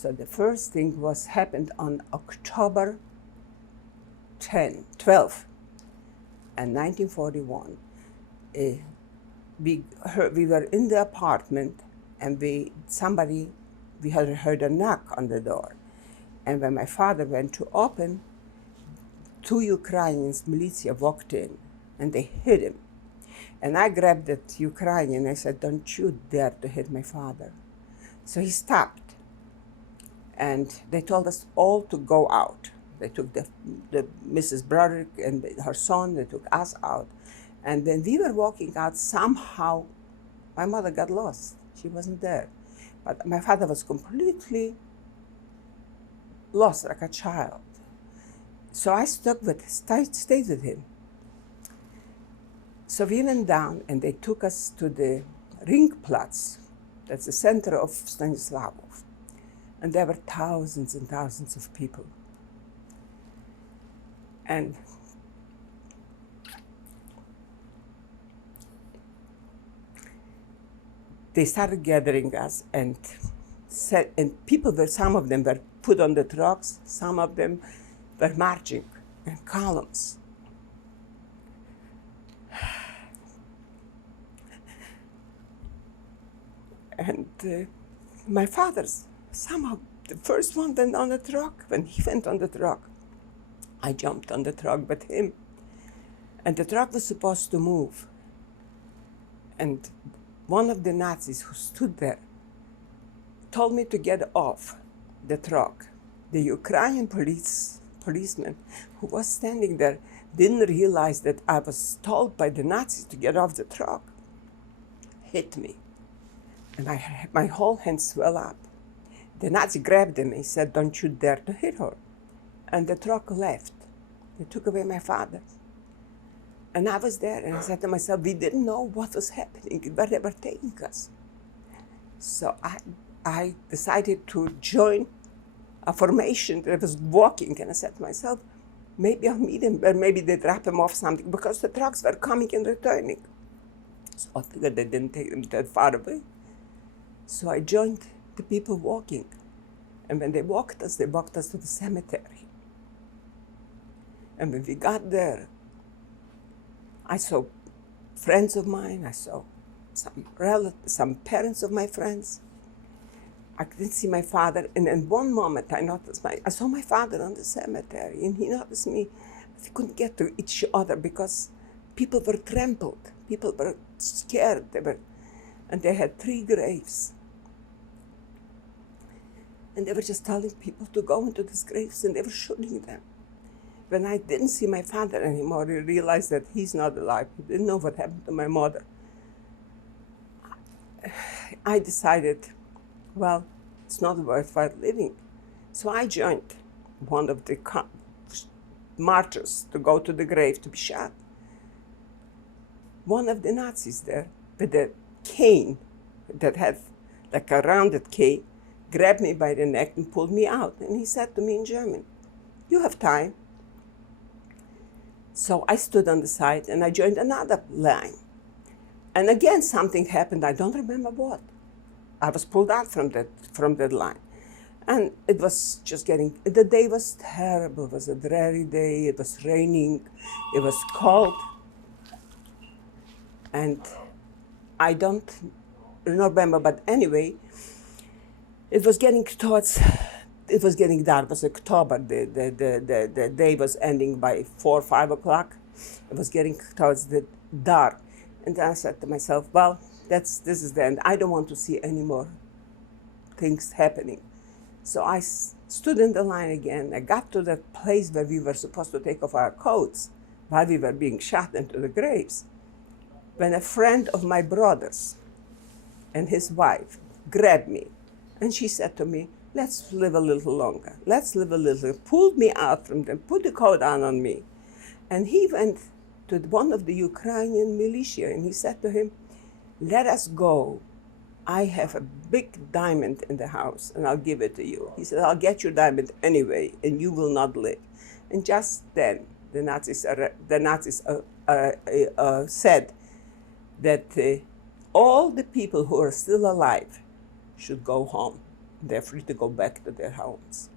So the first thing happened on October 12, and 1941. We were in the apartment, and we had heard a knock on the door. And when my father went to open, 2 Ukrainians, militia, walked in, and they hit him. And I grabbed that Ukrainian, I said, "Don't you dare to hit my father." So he stopped. And they told us all to go out. They took the Mrs. Broderick and her son, they took us out. And when we were walking out, somehow my mother got lost. She wasn't there. But my father was completely lost, like a child. So I stayed with him. So we went down, and they took us to the Ringplatz. That's the center of Stanislawow. And there were thousands and thousands of people. And they started gathering us, and some of them were put on the trucks, some of them were marching in columns. And my father's, somehow, the first one went on the truck. When he went on the truck, I jumped on the truck with him. And the truck was supposed to move. And one of the Nazis who stood there told me to get off the truck. The Ukrainian policeman who was standing there didn't realize that I was told by the Nazis to get off the truck, hit me. And my whole hand swelled up. The Nazi grabbed him and he said, "Don't you dare to hit her." And the truck left. They took away my father. And I was there, and I said to myself, we didn't know what was happening, where they were taking us. So I decided to join a formation that was walking, and I said to myself, maybe I'll meet him, or maybe they drop him off something, because the trucks were coming and returning. So I figured they didn't take them that far away. So I joined the people walking. And when they walked us to the cemetery. And when we got there, I saw friends of mine, I saw some parents of my friends. I didn't see my father, and in one moment I saw my father on the cemetery, and he noticed me. We couldn't get to each other because people were trampled, people were scared, and they had 3 graves. And they were just telling people to go into these graves, and they were shooting them. When I didn't see my father anymore, I realized that he's not alive. He didn't know what happened to my mother. I decided, well, it's not worthwhile living. So I joined one of the marchers to go to the grave to be shot. One of the Nazis there, with a cane that had like a rounded cane, grabbed me by the neck and pulled me out. And he said to me in German, "You have time." So I stood on the side and I joined another line. And again, something happened, I don't remember what. I was pulled out from that line. And it was just the day was terrible. It was a dreary day, it was raining, it was cold. And I don't remember, but anyway, it was getting dark. It was October. The day was ending by 4 or 5 o'clock. It was getting towards the dark. And then I said to myself, well, this is the end. I don't want to see any more things happening. So I stood in the line again. I got to that place where we were supposed to take off our coats while we were being shot into the graves. When a friend of my brother's and his wife grabbed me, and she said to me, "Let's live a little longer. Let's live a little." Pulled me out from them, put the coat on me. And he went to one of the Ukrainian militia, and he said to him, "Let us go. I have a big diamond in the house, and I'll give it to you." He said, "I'll get your diamond anyway, and you will not live." And just then, the Nazis said that all the people who are still alive should go home. They're free to go back to their homes.